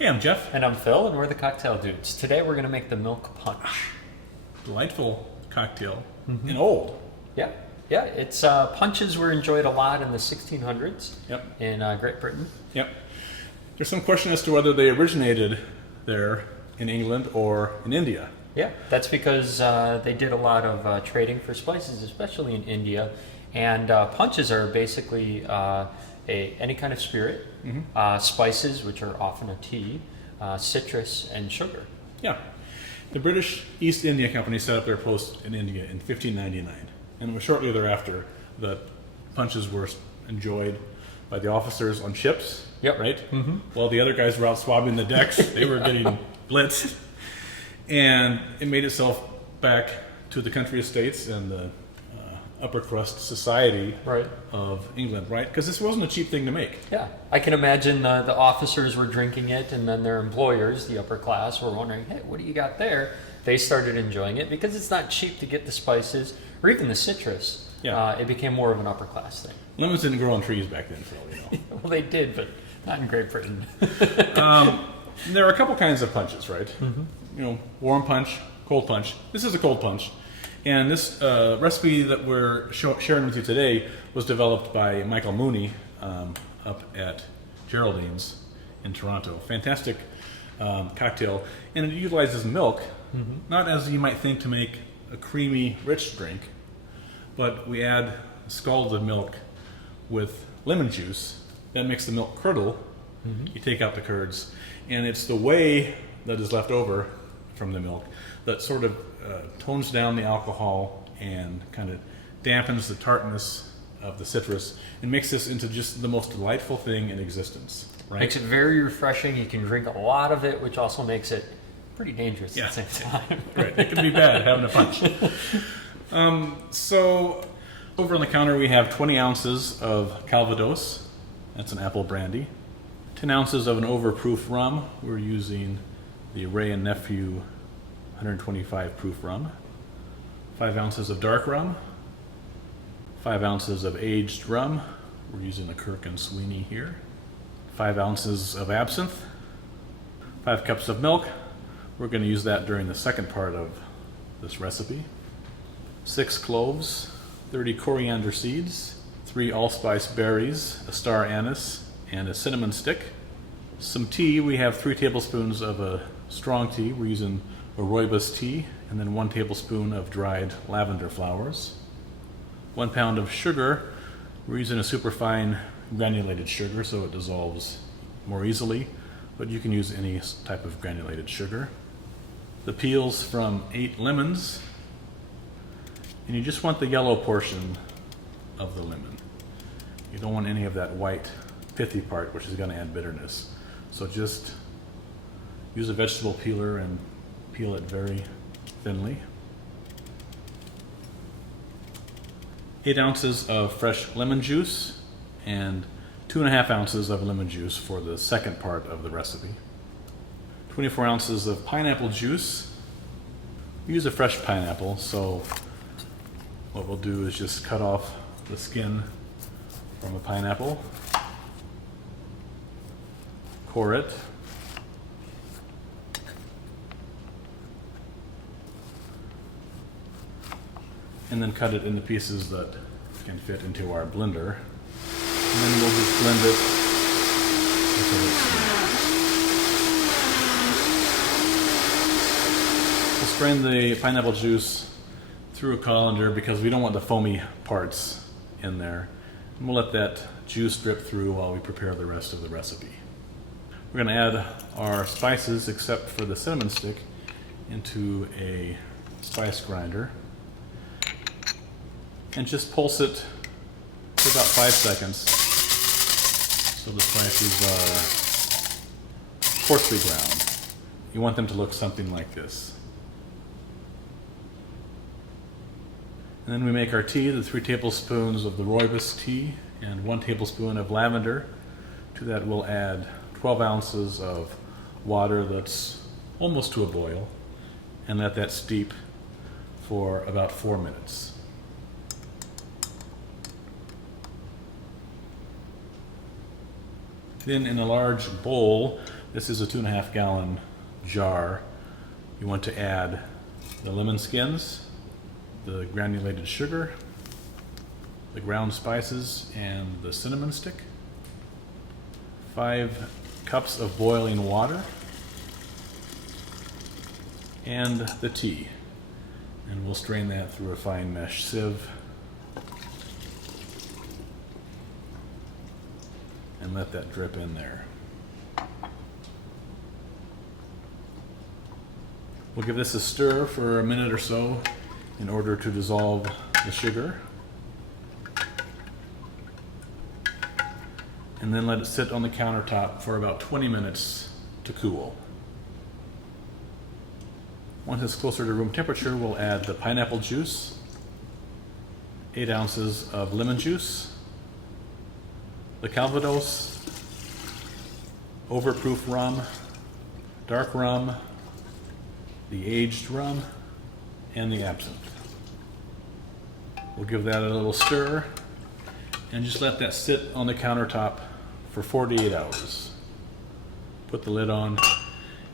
Hey, I'm Jeff. And I'm Phil, and we're the Cocktail Dudes. Today we're going to make the milk punch. Delightful cocktail. And old. Yeah, it's punches were enjoyed a lot in the 1600s Yep. in Great Britain. Yep. There's some question as to whether they originated there in England or in India. Yeah, that's because they did a lot of trading for spices, especially in India. And punches are basically any kind of spirit, spices, which are often a tea, citrus, and sugar. Yeah. The British East India Company set up their post in India in 1599. And it was shortly thereafter that punches were enjoyed by the officers on ships. Yep. Right? While the other guys were out swabbing the decks, they were getting blitzed. And it made itself back to the country estates and the upper crust society of England, right? Because this wasn't a cheap thing to make. Yeah, I can imagine the officers were drinking it, and then their employers, the upper class, were wondering, hey, what do you got there? They started enjoying it because it's not cheap to get the spices or even the citrus. Yeah. It became more of an upper class thing. Lemons didn't grow on trees back then, Phil, you know. Well, they did, but not in Great Britain. There are a couple kinds of punches, right? You know, warm punch, cold punch. This is a cold punch. And this recipe that we're sharing with you today was developed by Michael Mooney up at Geraldine's in Toronto. Fantastic cocktail. And it utilizes milk, not as you might think to make a creamy, rich drink, but we add scalded milk with lemon juice. That makes the milk curdle. You take out the curds. And it's the whey that is left over from the milk that sort of tones down the alcohol and kind of dampens the tartness of the citrus and makes this into just the most delightful thing in existence. Right? Makes it very refreshing. You can drink a lot of it, which also makes it pretty dangerous at the same time. Right. It can be bad having a punch. So over on the counter we have 20 ounces of Calvados. That's an apple brandy. 10 ounces of an overproof rum. We're using the Ray and Nephew 125 proof rum. 5 ounces of dark rum. 5 ounces of aged rum. We're using the Kirk and Sweeney here. 5 ounces of absinthe. 5 cups of milk. We're going to use that during the second part of this recipe. 6 cloves. 30 coriander seeds. 3 allspice berries. A star anise. And a cinnamon stick. Some tea. We have 3 tablespoons of a strong tea. We're using a rooibos tea, and then 1 tablespoon of dried lavender flowers. 1 pound of sugar. We're using a superfine granulated sugar so it dissolves more easily, but you can use any type of granulated sugar. The peels from 8 lemons, and you just want the yellow portion of the lemon. You don't want any of that white pithy part, which is going to add bitterness. So just use a vegetable peeler and peel it very thinly. 8 ounces of fresh lemon juice and 2.5 ounces of lemon juice for the second part of the recipe. 24 ounces of pineapple juice. We use a fresh pineapple, so what we'll do is just cut off the skin from a pineapple, core it, and then cut it into pieces that can fit into our blender. And then we'll just blend it until it's smooth. We'll strain the pineapple juice through a colander because we don't want the foamy parts in there. And we'll let that juice drip through while we prepare the rest of the recipe. We're going to add our spices, except for the cinnamon stick, into a spice grinder. And just pulse it for about 5 seconds so the spices are coarsely ground. You want them to look something like this. And then we make our tea, the 3 tablespoons of the rooibos tea and 1 tablespoon of lavender. To that we'll add 12 ounces of water that's almost to a boil and let that steep for about 4 minutes. Then in a large bowl, This is a 2.5 gallon jar. You want to add the lemon skins, the granulated sugar, the ground spices, and the cinnamon stick. 5 cups of boiling water, and the tea. And we'll strain that through a fine mesh sieve and let that drip in there. We'll give this a stir for a minute or so in order to dissolve the sugar. And then let it sit on the countertop for about 20 minutes to cool. Once it's closer to room temperature, we'll add the pineapple juice, 8 ounces of lemon juice, the Calvados, overproof rum, dark rum, the aged rum, and the absinthe. We'll give that a little stir and just let that sit on the countertop for 48 hours. Put the lid on.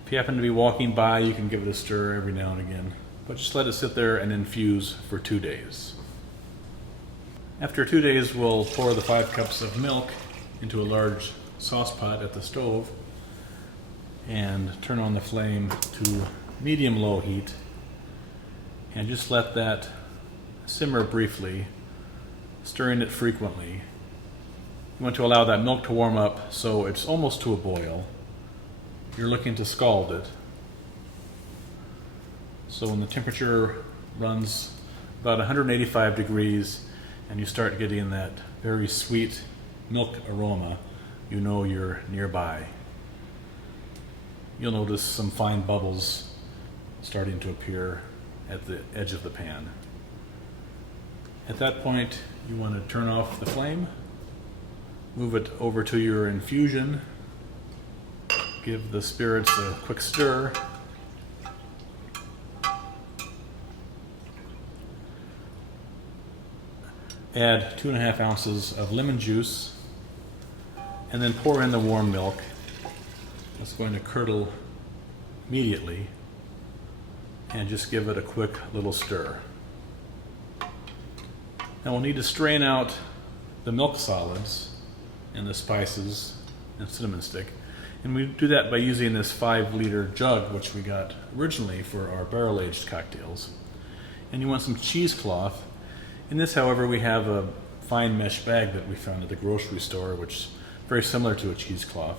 If you happen to be walking by, you can give it a stir every now and again, but just let it sit there and infuse for 2 days. After 2 days, we'll pour the 5 cups of milk into a large sauce pot at the stove and turn on the flame to medium-low heat and just let that simmer briefly, stirring it frequently. You want to allow that milk to warm up so it's almost to a boil. You're looking to scald it. So when the temperature runs about 185 degrees and you start getting that very sweet milk aroma, you know you're nearby. You'll notice some fine bubbles starting to appear at the edge of the pan. At that point, you want to turn off the flame, move it over to your infusion, give the spirits a quick stir, add 2.5 ounces of lemon juice, and then pour in the warm milk. It's going to curdle immediately, and just give it a quick little stir. Now we'll need to strain out the milk solids and the spices and cinnamon stick, and we do that by using this 5-liter jug which we got originally for our barrel-aged cocktails. And you want some cheesecloth. In this, however, we have a fine mesh bag that we found at the grocery store, which is very similar to a cheesecloth.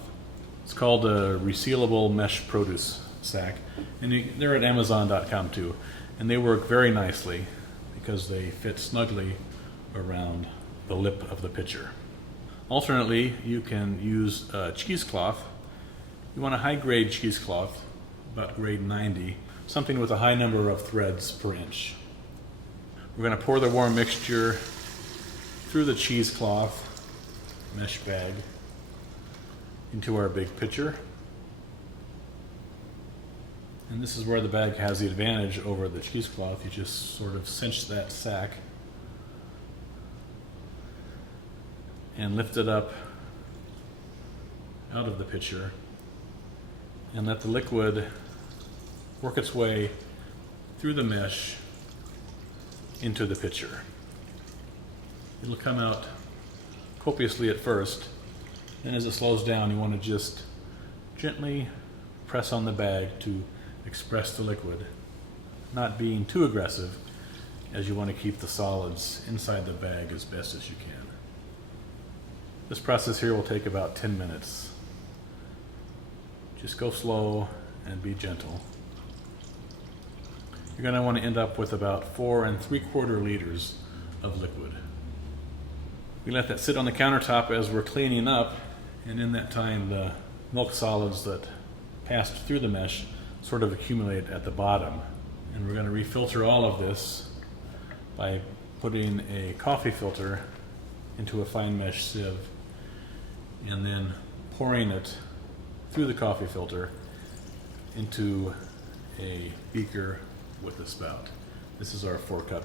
It's called a resealable mesh produce sack, and they're at Amazon.com too, and they work very nicely because they fit snugly around the lip of the pitcher. Alternately, you can use cheesecloth. You want a high-grade cheesecloth, about grade 90, something with a high number of threads per inch. We're going to pour the warm mixture through the cheesecloth mesh bag into our big pitcher. And this is where the bag has the advantage over the cheesecloth. You just sort of cinch that sack and lift it up out of the pitcher and let the liquid work its way through the mesh into the pitcher. It'll come out copiously at first, and as it slows down, you want to just gently press on the bag to express the liquid, not being too aggressive, as you want to keep the solids inside the bag as best as you can. This process here will take about 10 minutes. Just go slow and be gentle. You're going to want to end up with about 4 3/4 liters of liquid. We let that sit on the countertop as we're cleaning up, and in that time the milk solids that passed through the mesh sort of accumulate at the bottom. And we're going to refilter all of this by putting a coffee filter into a fine mesh sieve and then pouring it through the coffee filter into a beaker with a spout. This is our 4-cup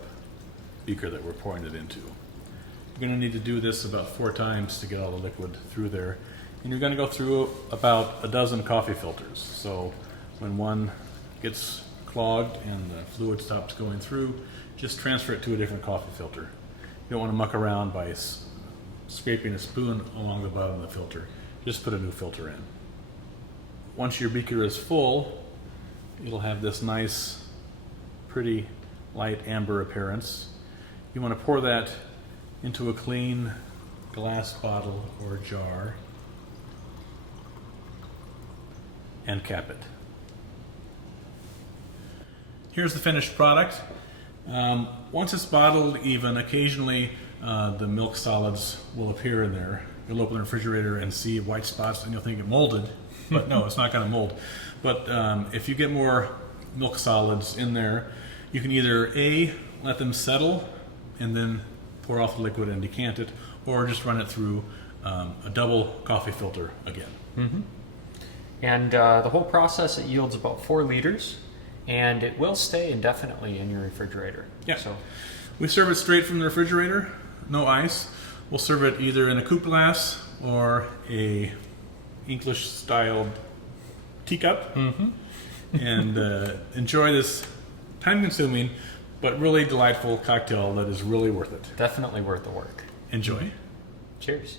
beaker that we're pouring it into. You're going to need to do this about 4 times to get all the liquid through there, And you're going to go through about a dozen coffee filters. So when one gets clogged and the fluid stops going through, just transfer it to a different coffee filter. You don't want to muck around by scraping a spoon along the bottom of the filter. Just put a new filter in. Once your beaker is full, it'll have this nice, pretty light amber appearance. You want to pour that into a clean glass bottle or jar and cap it. Here's the finished product. Once it's bottled, even occasionally the milk solids will appear in there. You'll open the refrigerator and see white spots and you'll think it molded, but no, it's not going to mold. But if you get more milk solids in there, you can either A, let them settle and then pour off the liquid and decant it, or just run it through a double coffee filter again. Mm-hmm. And the whole process, it yields about 4 liters, and it will stay indefinitely in your refrigerator. Yeah. So we serve it straight from the refrigerator, no ice. We'll serve it either in a coupe glass or a English-styled teacup, and enjoy this time-consuming but really delightful cocktail that is really worth it. definitely worth the work. Enjoy. Cheers.